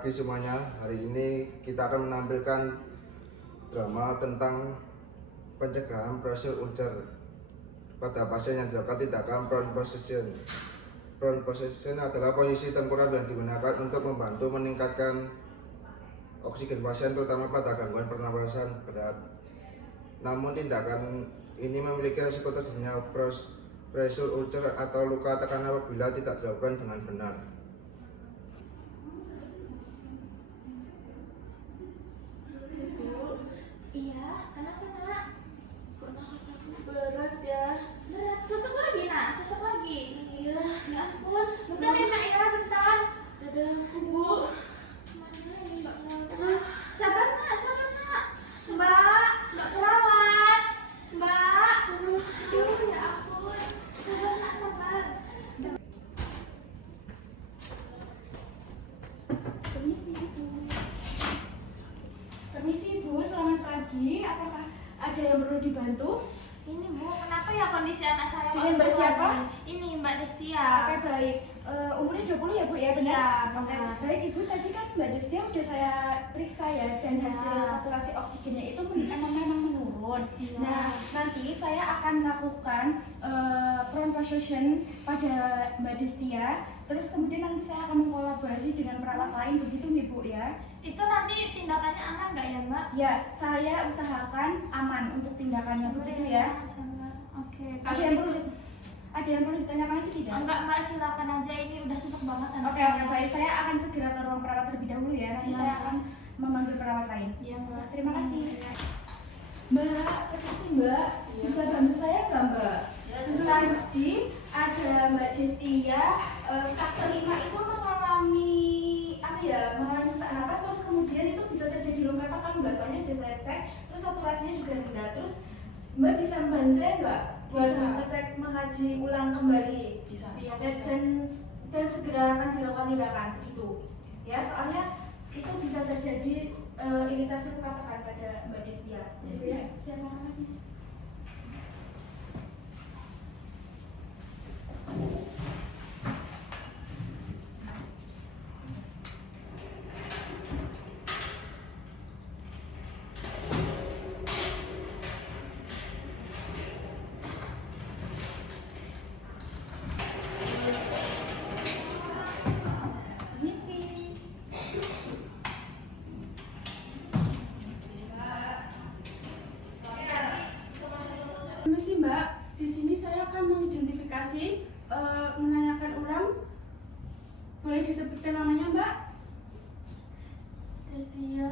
pagi semuanya. Hari ini kita akan menampilkan drama tentang pencegahan pressure ulcer pada pasien yang dilakukan tindakan prone position. Prone position adalah posisi tengkurap yang digunakan untuk membantu meningkatkan oksigen pasien, terutama pada gangguan pernapasan berat. Namun tindakan ini memiliki risiko terjadinya pressure ulcer atau luka tekan apabila tidak dilakukan dengan benar. Iya, kenapa nak? Kok nafas aku berat ya? Berat, sesek lagi nak, sesek lagi. Iya, ya ampun. Bentar ya nak ya, bentar. Dadaku bu. Mana ini mbak perawat? Sabar nak, sabar nak. Mbak perawat. Mbak. Aduh, ya ampun. Sabar nak, sabar. Permisi Bu, selamat pagi. Apakah ada yang perlu dibantu? Ini bu, kenapa ya kondisi anak saya Dengan kok Mbak sesek siapa? lagi? Ini Mbak Destia. Oke baik. Umurnya 20 ya Bu ya, benar? Iya, Oke, benar. baik Ibu, tadi kan Mbak Destia udah saya periksa ya, dan Iya. hasil saturasi oksigennya itu memang menurun. Iya. Nah, nanti saya akan melakukan prone position pada Mbak Destia. Terus kemudian nanti saya akan mengkolaborasi dengan perawat lain, begitu nih Bu ya. Itu nanti tindakannya aman nggak ya Mbak? Ya, saya usahakan aman untuk tindakannya, begitu ya. Sabar. Oke. Ada yang perlu ditanyakan lagi tidak? Enggak Mbak, silakan aja, ini udah susah banget anak Oke, saya. baik. Saya akan segera ke ruang perawat terlebih dahulu ya. Nanti Iya. saya akan memanggil perawat lain. Iya Mbak. Terima kasih. Iya. Mbak, permisi Mbak. Bisa bantu saya nggak Mbak? Tadi ada Mbak Destia, staf kelima itu mengalami mengalami sesak napas, terus kemudian itu bisa terjadi luka tekan Mbak. Soalnya udah saya cek, terus saturasinya juga rendah. Terus Mbak bisa membantu saya nggak buat Bisa. ngecek, mengkaji ulang kembali? Bisa. Dan segera akan dilakukan tindakan begitu ya, soalnya itu bisa terjadi iritasi luka tekan pada Mbak Destia. Ya, silakan. Permisi. Permisi Mbak, di sini saya akan mengidentifikasi, menanyakan ulang. Boleh disebutkan namanya Mbak? Destia.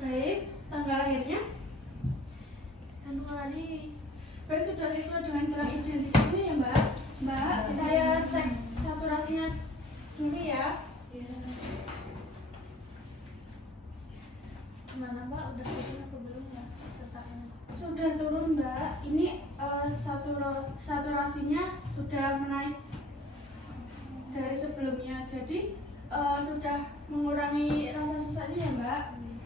Baik, tanggal lahirnya? Januari. Baik, sudah sesuai dengan gelang identitasnya ya Mbak. Mbak, saya cek saturasinya dulu ya. Gimana Mbak? Udah turun atau belum ya sesaknya? Sudah turun Mbak. Ini saturasinya sudah menaik dari sebelumnya. Jadi sudah mengurangi rasa sesaknya ya Mbak.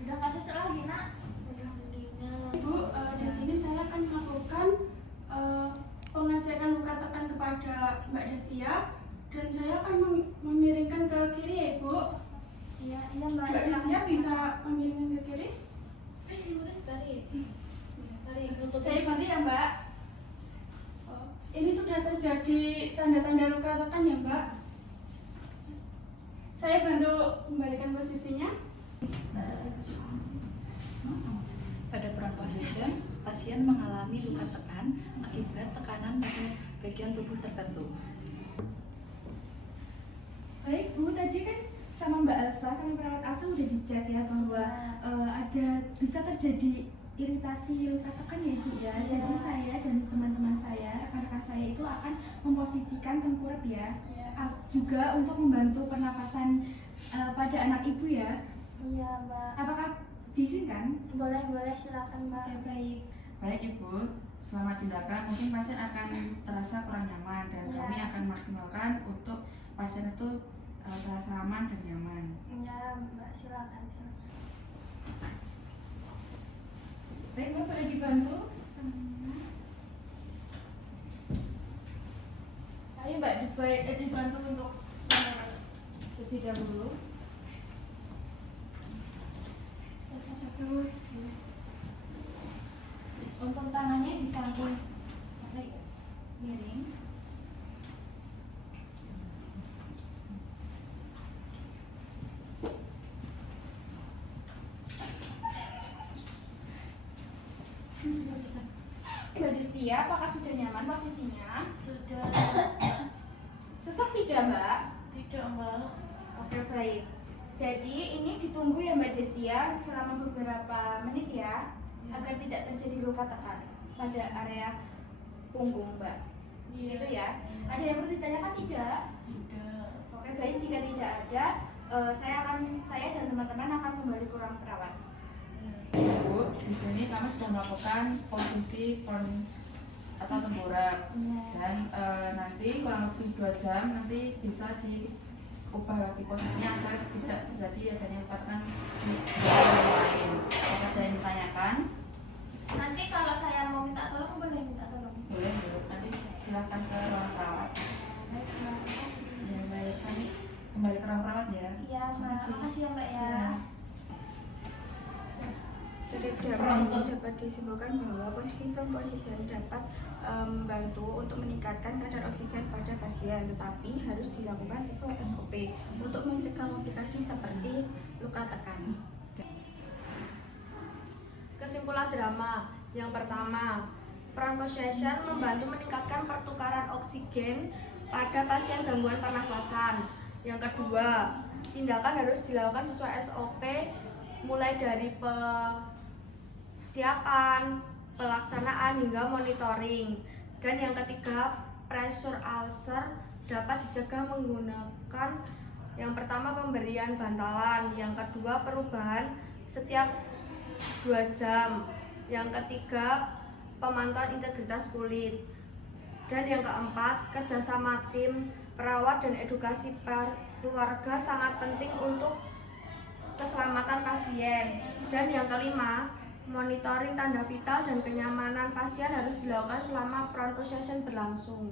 Udah nggak sesek lagi nak? Alhamdulillah. Bu, di sini saya akan melakukan pengecekan luka tekan kepada Mbak Destia, dan saya akan memiringkan ke kiri ya Ibu. Iya, iya Mbak. Mbak Destia bisa memiringkan ke kiri? Tarik. Saya bantu ya Mbak. Ini sudah terjadi tanda-tanda luka tekan ya Mbak. Saya bantu kembalikan posisinya. Pada prone position, pasien mengalami luka tekan akibat tekanan pada bagian tubuh tertentu. Baik Bu, tadi kan sama Mbak Elsa, sama perawat Elsa udah dicek ya bahwa ada bisa terjadi iritasi luka tekan ya Bu ya. Iya. Jadi saya dan teman-teman saya, rekan-rekan saya itu akan memposisikan tengkurap ya. Iya. Juga untuk membantu pernapasan pada anak ibu ya. Iya Mbak. Apakah diizinkan? Boleh silakan Mbak. Ya, baik. Baik Ibu, selama tindakan mungkin pasien akan terasa kurang nyaman, dan Ya. kami akan maksimalkan untuk pasien itu terasa aman dan nyaman. Iya Mbak, silakan. Baik Mbak, boleh dibantu? Ayo Mbak, dibantu untuk lebih dahulu. Aduh. Untuk tangannya di samping miring. Mbak Destia, apakah sudah nyaman posisinya? Sudah. Sesak tidak, Mbak? Tidak, Mbak. Oke, baik. Jadi ini ditunggu ya Mbak Destia selama beberapa menit ya, agar tidak terjadi luka tekan pada area punggung Mbak. Gitu ya. Ada yang perlu ditanyakan tidak? Tidak. Oke, baik. Jika tidak ada, saya dan teman-teman akan kembali ke ruang perawat. Ibu, di sini kami sudah melakukan posisi prone atau tengkurap dan nanti kurang lebih 2 jam nanti bisa diubah lagi posisinya agar tidak terjadi adanya luka tekan di bagian yang lain. Apakah ada yang ditanyakan? Nanti kalau saya mau minta tolong, boleh minta tolong. Boleh, Bu. Nanti silahkan ke ruang perawat. Baik, terima kasih. Ya, baik. Kami kembali ke ruang perawat ya. Iya, Mbak. Makasih ya Mbak ya. Ya. Dari diagram ini dapat disimpulkan bahwa posisi prone position dapat membantu untuk meningkatkan kadar oksigen pada pasien, tetapi harus dilakukan sesuai SOP untuk mencegah komplikasi seperti luka tekan. Kesimpulan drama. Yang pertama, prone position membantu meningkatkan pertukaran oksigen pada pasien gangguan pernafasan. Yang kedua, tindakan harus dilakukan sesuai SOP mulai dari persiapan, pelaksanaan hingga monitoring. Dan yang ketiga, pressure ulcer dapat dicegah menggunakan yang pertama pemberian bantalan, yang kedua perubahan setiap 2 jam, yang ketiga pemantauan integritas kulit, dan yang keempat kerjasama tim perawat dan edukasi keluarga sangat penting untuk keselamatan pasien. Dan yang kelima, monitoring tanda vital dan kenyamanan pasien harus dilakukan selama prone position berlangsung.